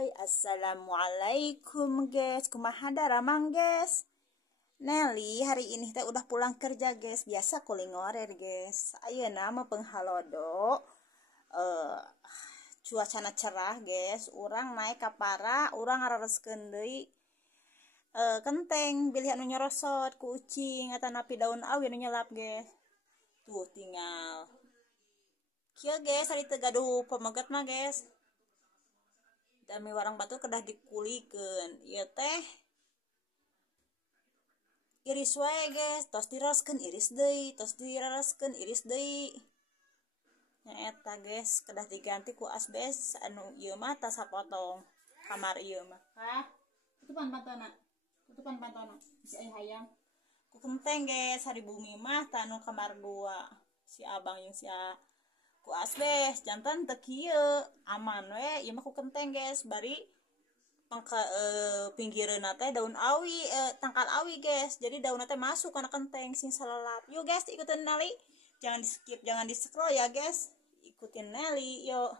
Hai, assalamualaikum guys. Kumaha daramang guys. Nelly hari ini teh udah pulang kerja guys. Biasa kulingorer guys. Ayeuna mah penghalodo. Cuacana cerah guys. Urang naik ka para, urang ngarareskeun deui kenteng bilih anu nyorosot ku ucing eta napi daun awi anu nyelap guys. Tuh tinggal kieu guys, ari teu gaduh pemeget mah guys. Dami warang batu kedah dikulikeun. Ieu teh iris wae guys, tos diroskeun iris deui, tos dirareskeun iris deui. Nya eta guys, kedah diganti ku asbes anu ieu mah tas sapotong kamar ieu mah. Hah? Tutupan pantona. Si aya hayam. Ku kenteng guys, hari bumi mah tanu kamar 2. Si abang yang si ku asbes jantan teu kieu aman we ieu mah ku kenteng guys. Bari pangka pinggireuna teh daun awi, tangkal awi guys, jadi daunna teh masuk kana kenteng sing salelap. Yuk guys, ikutin Nelly, jangan di skip, jangan di scroll ya guys, ikutin Nelly yuk.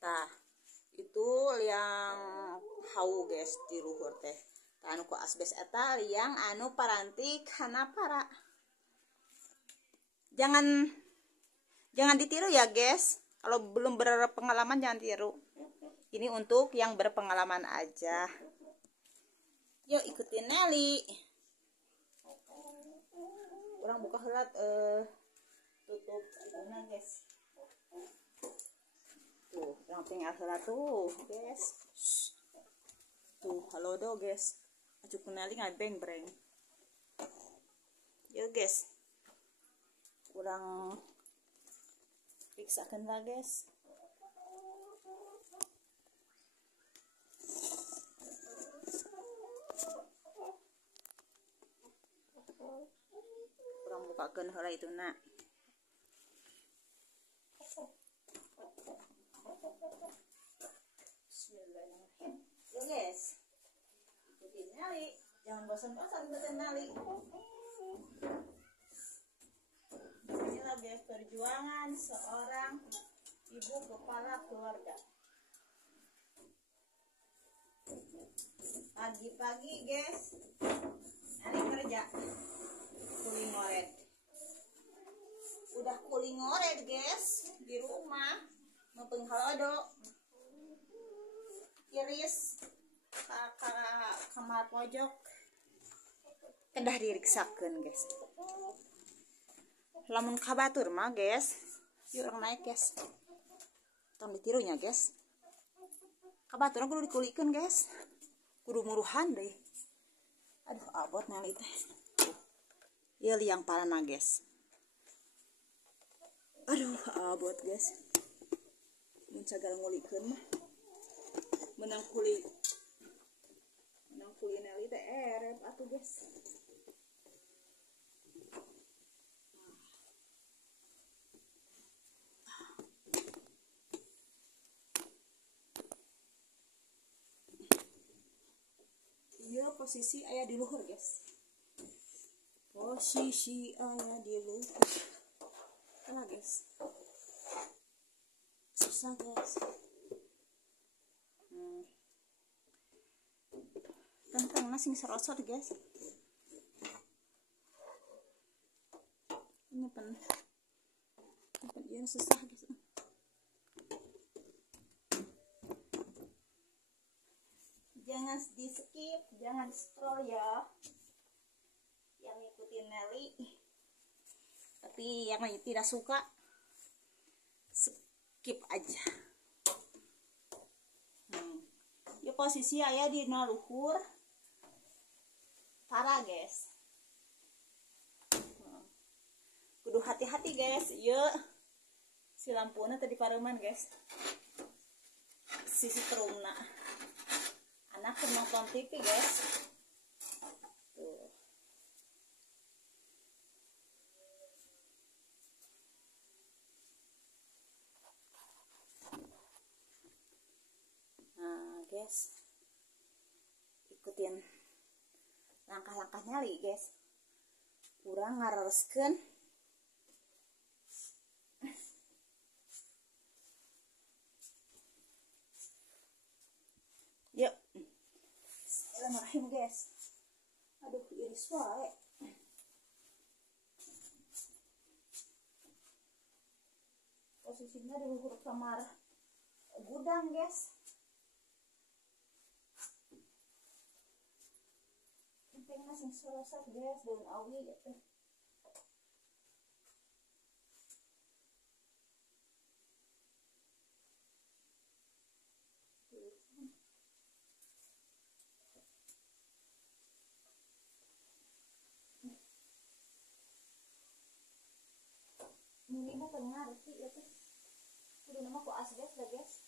Tah itu yang hau guys di luhur teh anu ku asbes eta liang anu parantik hana para. Jangan ditiru ya guys, kalau belum berpengalaman jangan tiru. Ini untuk yang berpengalaman aja. Yuk ikutin Nelly. Orang buka heula tutup itunya guys. Tuh, orang tinggal heula tuh guys. Tuh, halo do guys. Ajuk Nelly ngabeng breng. Yuk guys. Kurang periksakan lah guys. Kurang bukakan heula itu nak. Bismillahirrahmanirrahim. Yuk guys, ikutin Nelly. Jangan bosan-bosan ikutin Nelly. Inilah guys perjuangan seorang ibu kepala keluarga. Pagi-pagi guys, hari kerja kulingoret. Udah kulingoret guys di rumah, mempenghalado iris kamar pojok kedah diriksakeun guys. Lamun kabatur mah guys, yuk orang naik guys. Tong ditirunya guys. Kabatur kudu dikulikeun guys. Kudu muruhan deh. Aduh abot Nelly teh. Ieu liang parana guys. Aduh abot guys. Mun sagal ngulikeun mah menang kuli Nelly teh erep atuh guys. Iya posisi aya di luhur guys. Posisi aya di luhur. Nah guys. Susah guys. Kenteng masing serosot guys. Ini pen dia susah guys. Jangan di skip, jangan scroll ya. Yang ngikutin Nelly. Tapi yang tidak suka skip aja. Ya posisi aya di luhur para guys. Kudu hati-hati guys. Ieu si lampuna tadi pareuman guys. Sisi terumna. Anak nonton TV guys. Tuh. Nah guys, ikutin langkah-langkah Nelly guys. kurang ngarareskeun yuk. Bismillahirrahmanirrahim guys. Aduh iris wae. Posisinya di luhur kamar gudang guys. Penting masih selesai guys daun awi gitu. Ini mah tengah reti ya tuh. Udah nama ku asbes dah guys.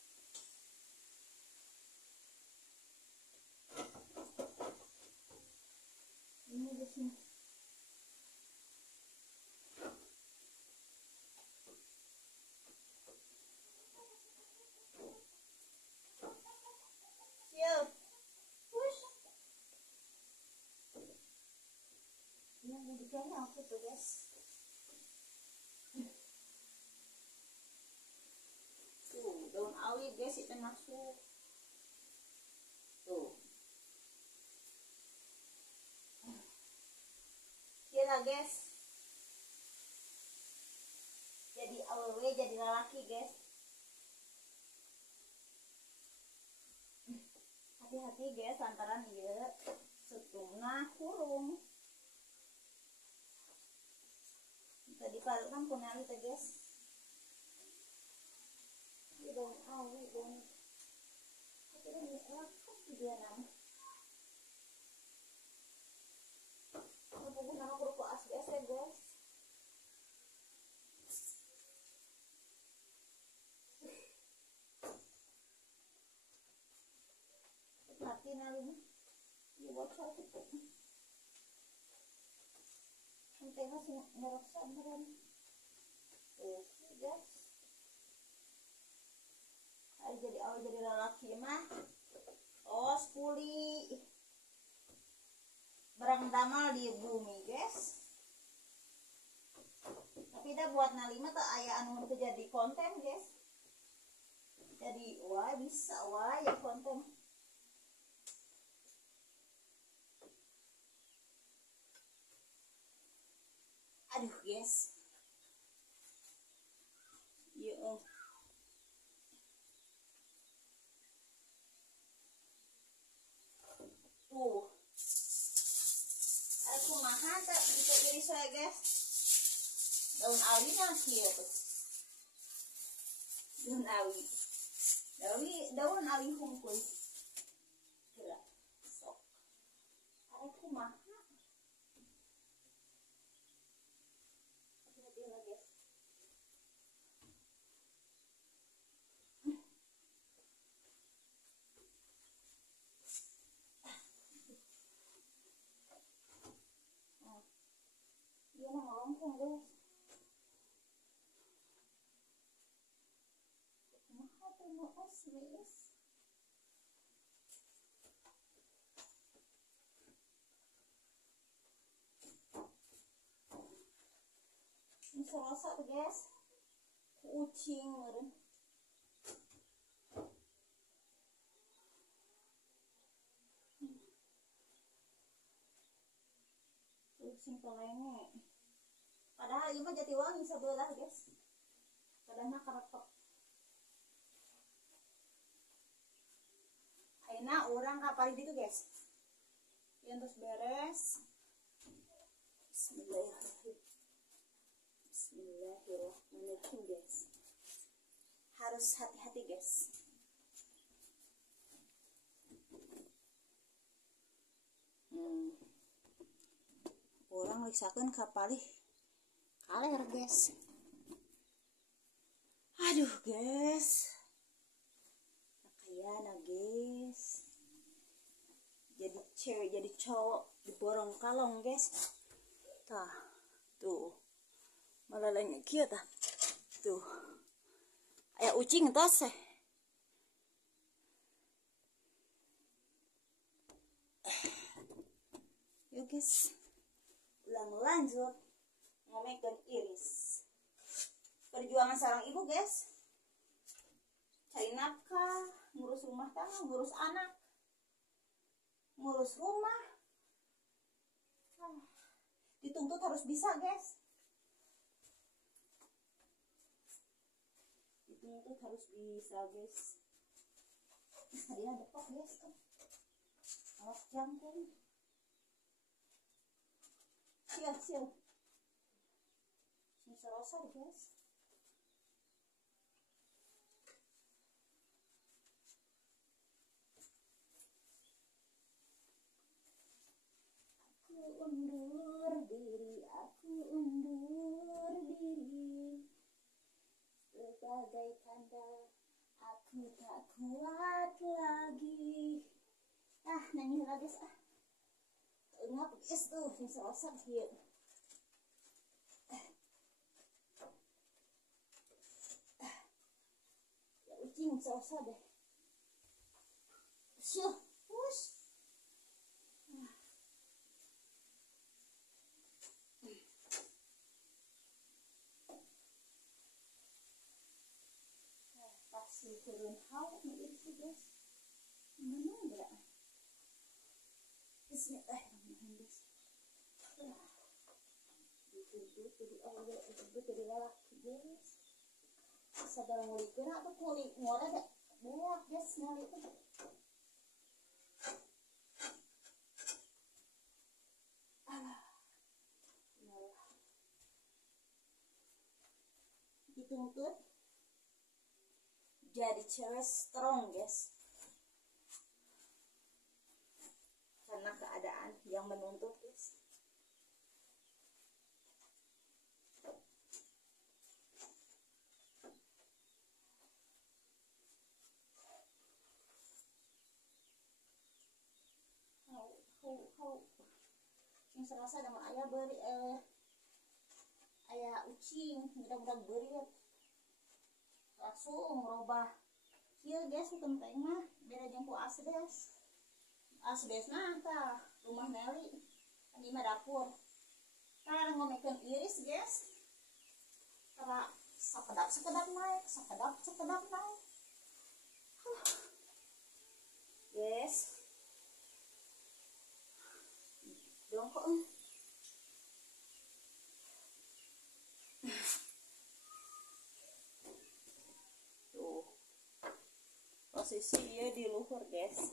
Ini di sini. Siap. Push. Yang duduknya aku tuh guys. Daun awi guys itu masuk tuh kira guys jadi awewe jadi lelaki guys. Hati-hati guys lantaran iya setengah kurung tadi paling kan punali teh guys. Daun awi daun akhirnya ini lakukan dia nama apa nama kerupuk asbes ya guys. Hati nalin ya bocor gitu sampai masih ngerasa beneran tuh guys. Jadi awal jadi lelaki mah os puli barang damal di bumi guys. Tapi dah buat nalima tuh ayah anu itu jadi konten guys. Jadi wah bisa wah ya konten. Aduh guys. Yuk. Aku mahan tak kita iris saya guys. Daun awinya kieu tuh. Daun awi hungkul. Kira sok. Aku mahan. Hati-hati lah guys. Dia nang longkong guys. Mahal tuh mau asbes. Ini serasa tuh guys. Kucing meureun. Kucing pelenge. Padahal ini mah Jatiwangi sebelah guys. Padahal kerepek. Ayeuna orang kapal itu guys. Yang terus beres. Bismillahirrahmanirrahim. Bismillahirrahmanirrahim guys. Harus hati-hati guys. Orang liksakeun kapalih kaler guys. Aduh guys. Kayana guys. Jadi cewek jadi cowok diborong kalong guys. Tah, tuh. Malalanya kieu tah. Tuh. Aya ucing tos eh. Yuk guys. Ulang lanjut ngomekeun iris. Perjuangan seorang ibu, guys, cari nafkah, ngurus rumah tangga, ngurus anak, ngurus rumah, dituntut harus bisa, guys. Dituntut harus bisa, guys. Tadi ada depok, guys, tuh alas jangkung. Siap bisa rasa, guys. Aku undur diri sebagai tanda aku tak kuat lagi. Nyanyi lagi, ingat, guys, tuh bisa rasa dia. Ya ucing bisa rasa deh. Push. Pasti turun hawa nih itu, guys. Mana enggak? Bismillahirrahmanirrahim, guys. Dituntut jadi awal, dituntut jadi lelaki, guys. Sadar ngulik gerak tuh kulit ngora deh. Buat, guys, ngulik tuh. Dituntut jadi cewek strong, guys, karena keadaan yang menuntut, guys. Yang serasa dengan ayah beri ayah ucing mudah-mudahan berit langsung robah kieu, guys. Penting mah beda jeung ku asbes nah tah rumah Meli kan di dapur tah ngomekeun iris, guys. Tara sakedap naik guys. Dongkok tuh posisi dia di luhur, guys.